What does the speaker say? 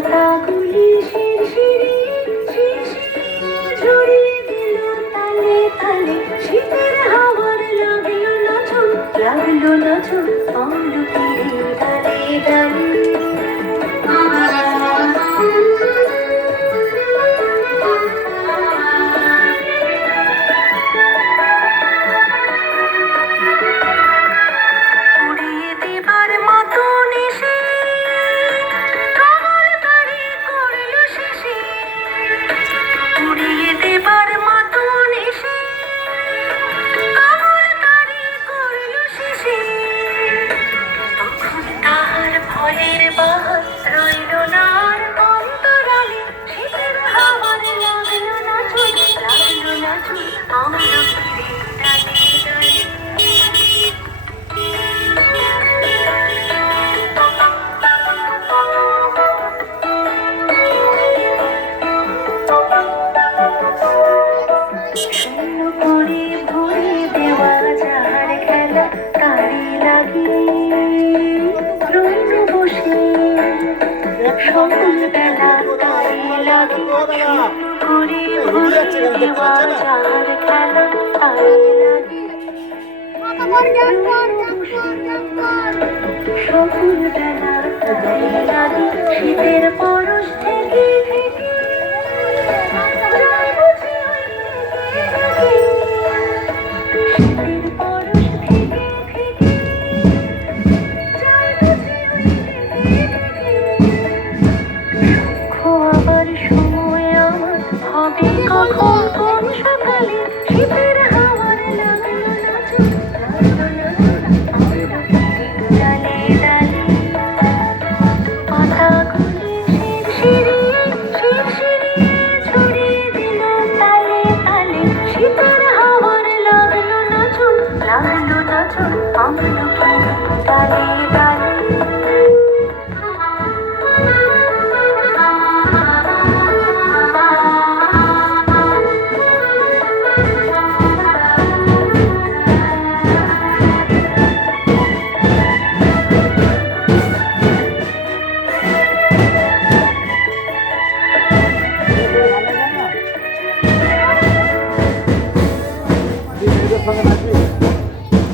পাতাগুলি শিরশিরে শিরশিরে ঝরিয়ে দিল তালে তালে, শীতের হাওয়ার লাগলো নাচন, লাগলো নাচন আমলকির ডালে ডালে। উড়িয়ে দেবার মতন এসে কামাল তারে করলো শেষে, উড়িয়ে দেবার মতন এসে কামাল তারে করলো শেষে। তখন তার ফলের বাহার রইল না আর অন্তরালে, শীতের হাওয়ার লাগলো নাচন, লাগলো নাচন আমলকির ডালে ডালে। শূন্য করে ভরে দেওয়া যাহার খেলা, তারি লাগি রইল বসে সকল বেলা, তারি লাগি করে ভরে দেওয়া যাহার খেলা, তারি লাগি সকল বেলা, তারি লাগি শীতের পরশ থেকে থেকে যায় বুঝি ওই থেকে থেকে। শীতের পরশ থেকে থেকে যায় বুঝি ওই থেকে থেকে। সূক্ষ্ম আবার সময় আমার হবে কখন কোন সকালে, শীতের হাওয়ার লাগলো নাচন, লাগলো নাচন আমলকির ডালে ডালে। পাতাগুলি শিরশিরে শিরশিরে ঝরিয়ে দিল তালে তালে, শীতের হাওয়ার লাগলো নাচন, লাগলো নাচন আমলকির ডালে ডালে। ভালো লাগে না?